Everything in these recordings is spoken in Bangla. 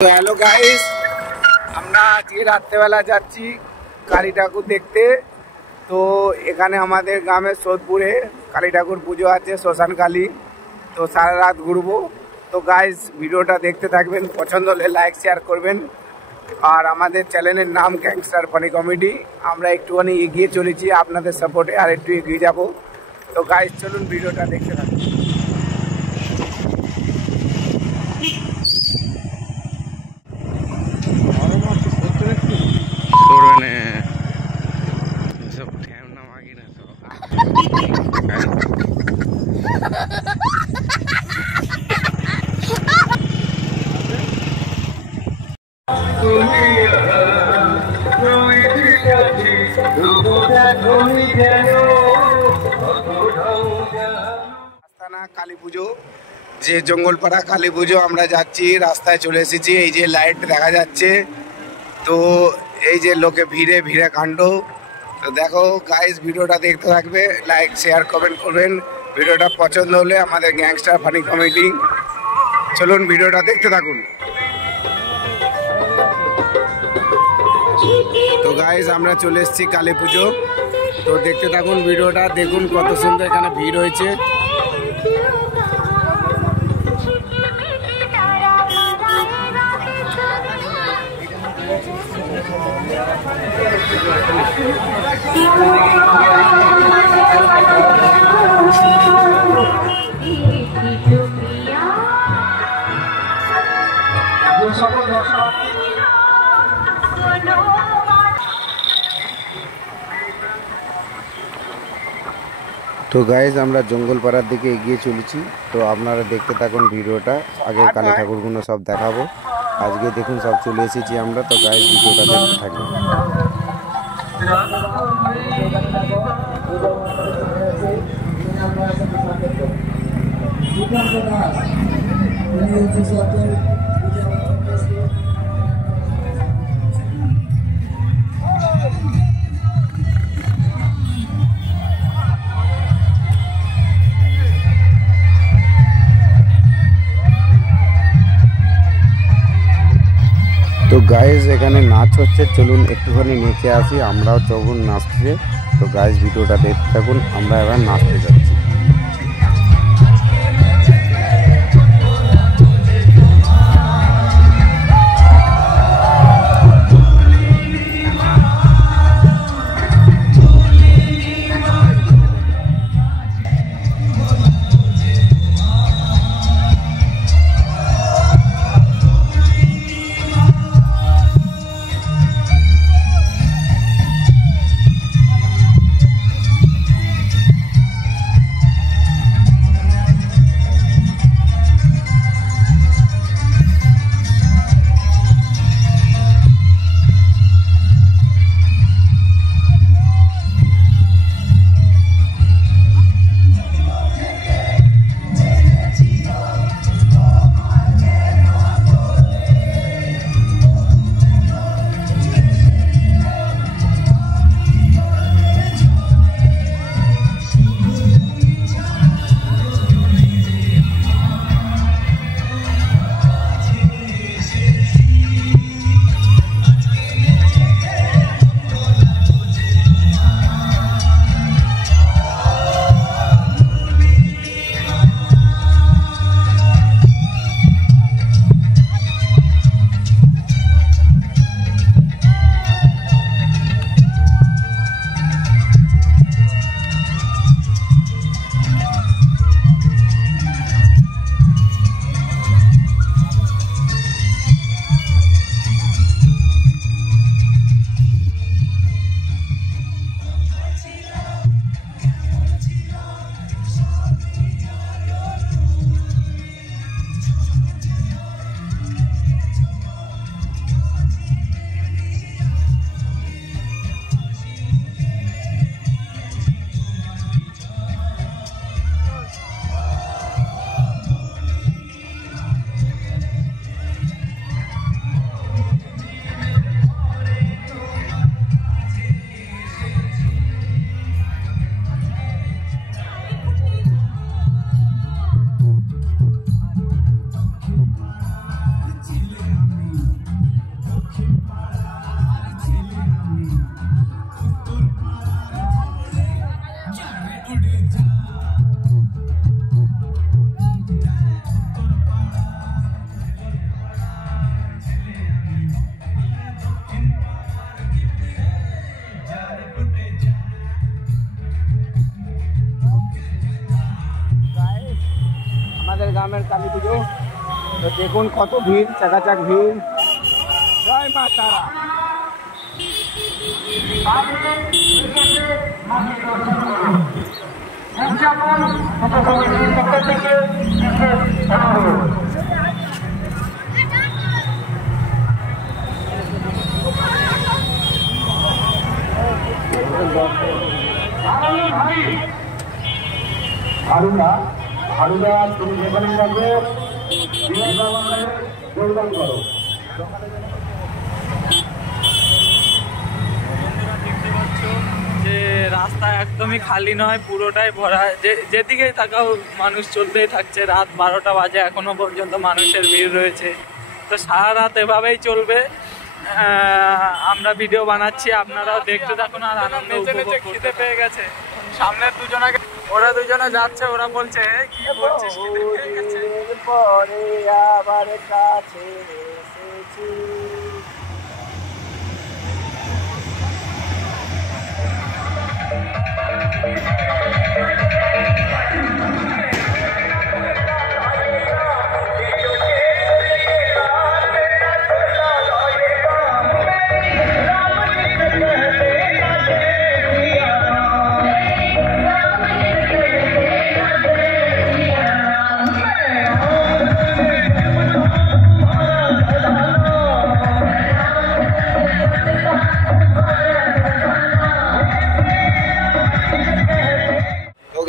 তো হ্যালো গাইস, আমরা আজকে রাত্রেবেলা যাচ্ছি কালী ঠাকুর দেখতে। তো এখানে আমাদের গ্রামের সোদপুরে কালী ঠাকুর পুজো আছে, শ্মশান কালী। তো সারা রাত ঘুরবো। তো গাইস ভিডিওটা দেখতে থাকবেন, পছন্দ হলে লাইক শেয়ার করবেন। আর আমাদের চ্যানেলের নাম গ্যাংস্টার ফানি কমেডি। আমরা একটুখানি এগিয়ে চলেছি আপনাদের সাপোর্টে, আর একটু এগিয়ে যাব। তো গাইস চলুন ভিডিওটা দেখতে থাকুন। কালী পুজো, যে জঙ্গলপাড়া কালী পুজো আমরা যাচ্ছি, রাস্তায় চলে এসেছি। এই যে লাইট দেখা যাচ্ছে, তো এই যে লোকে ভিড়ে ভিড়ে কাণ্ড। তো দেখো গাইস ভিডিওটা দেখতে থাকবে, লাইক শেয়ার কমেন্ট করবেন। ভিডিওটা পছন্দ হলে আমাদের গ্যাংস্টার ফানি কমেডি, চলুন ভিডিওটা দেখতে থাকুন। তো গাইস আমরা চলে এসেছি কালী পুজো। তো দেখতে থাকুন ভিডিওটা, দেখুন কত সুন্দর এখানে ভিড় হয়েছে। তো গাইজ আমরা জঙ্গলপাড়ার দিকে এগিয়ে চলেছি। তো আপনারা দেখতে থাকুন ভিডিওটা, আগের কালী ঠাকুরগুলো সব দেখাবো। আজকে দেখুন সব চলে এসেছি আমরা। তো গাইজ ভিডিওটা দেখতে থাকবেন। তো গাইজ এখানে নাচ হচ্ছে, চলুন একটুখানি নেচে আসি আমরাও। চলুন নাচছে। তো গাইজ ভিডিওটা দেখতে থাকুন, আমরা এবার নাচতে যাচ্ছি। কালী পুজো। তো দেখুন কত ভিড়, চাকাচাক ভিড়। জয় মা তারা। তুমি যেখানে যাবে যোগদান করো। যে রাস্তা একদমই খালি নয়, পুরোটাই ভরা, যেদিকেই তাকাও মানুষ চলতেই থাকছে। রাত 12টা বাজে, এখনো পর্যন্ত মানুষের ভিড় রয়েছে। তো সারা রাত এভাবেই চলবে। আমরা ভিডিও বানাচ্ছি, আপনারাও দেখতে থাকুন আর আনন্দ উপভোগ। খিদে পেয়ে গেছে সামনের দুজনাকে, ওরা দুজনে যাচ্ছে, ওরা বলছে কি বলছিস খিদে পেয়ে গেছে। পরে আবার কাছে এসেছি।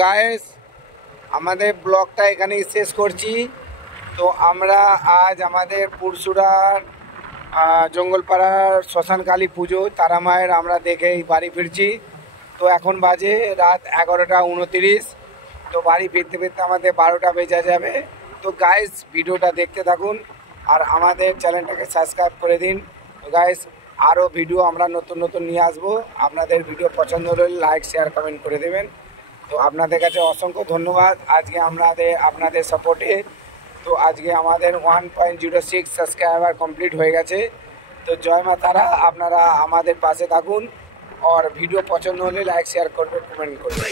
গাইস, আমাদের ব্লগটা এখানেই শেষ করছি। তো আমরা আজ আমাদের পুরসুরার জঙ্গলপাড়ার শ্মশান কালী পুজো তারা মায়ের আমরা দেখেই বাড়ি ফিরছি। তো এখন বাজে রাত 11:29। তো বাড়ি ফিরতে ফিরতে আমাদের 12টা বেজে যাবে। তো গাইস, ভিডিওটা দেখতে থাকুন আর আমাদের চ্যানেলটাকে সাবস্ক্রাইব করে দিন। তো গাইস, আরও ভিডিও আমরা নতুন নতুন নিয়ে আসবো। আপনাদের ভিডিও পছন্দ হলে লাইক শেয়ার কমেন্ট করে দেবেন। তো আপনাদের কাছে অসংখ্য ধন্যবাদ আজকে আপনাদের সাপোর্টে। তো আজকে আমাদের 1.06 সাবস্ক্রাইবার কমপ্লিট হয়ে গেছে। তো জয় মা তারা, আপনারা আমাদের পাশে থাকুন আর ভিডিও পছন্দ হলে লাইক শেয়ার করবেন, কমেন্ট করবেন।